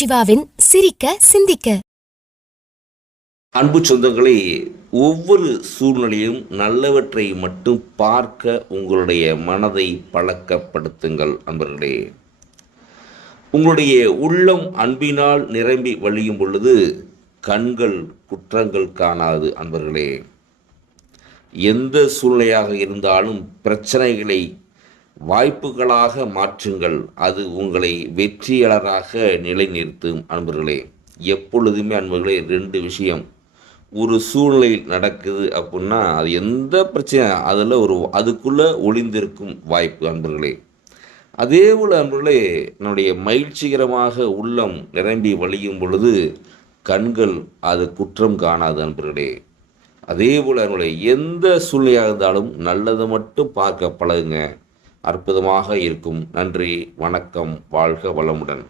சிவாவின் சிரிக்க சிந்திக்க. அன்பு சொந்தங்களை, ஒவ்வொரு சூழ்நிலையும் நல்லவற்றை மட்டும் பார்க்க உங்களுடைய மனதை பழக்கப்படுத்துங்கள். அன்பர்களே, உங்களுடைய உள்ளம் அன்பினால் நிரம்பி வழியும் பொழுது கண்கள் குற்றங்கள் காணாது. அன்பர்களே, எந்த சூழ்நிலையாக இருந்தாலும் பிரச்சனைகளை வாய்ப்புகளாக மாற்றுங்கள். அது உங்களை வெற்றியாளராக நிலைநிறுத்தும். அன்பர்களே, எப்பொழுதுமே அன்பர்களே, 2 விஷயம். ஒரு சூழ்நிலை நடக்குது அப்படின்னா அது எந்த பிரச்சனை அதில் அதுக்குள்ளே ஒளிந்திருக்கும் வாய்ப்பு. அன்பர்களே, அதே போல் அன்பர்களே, என்னுடைய மகிழ்ச்சிகரமாக உள்ளம் நிரம்பி வழியும் பொழுது கண்கள் அது குற்றம் காணாது. அன்பர்களே, அதே போல் அன்பர்களே, எந்த சூழ்நிலையாக இருந்தாலும் நல்லதை மட்டும் பார்க்க பழகுங்க. அற்புதமாக இருக்கும். நன்றி, வணக்கம், வாழ்க வளமுடன்.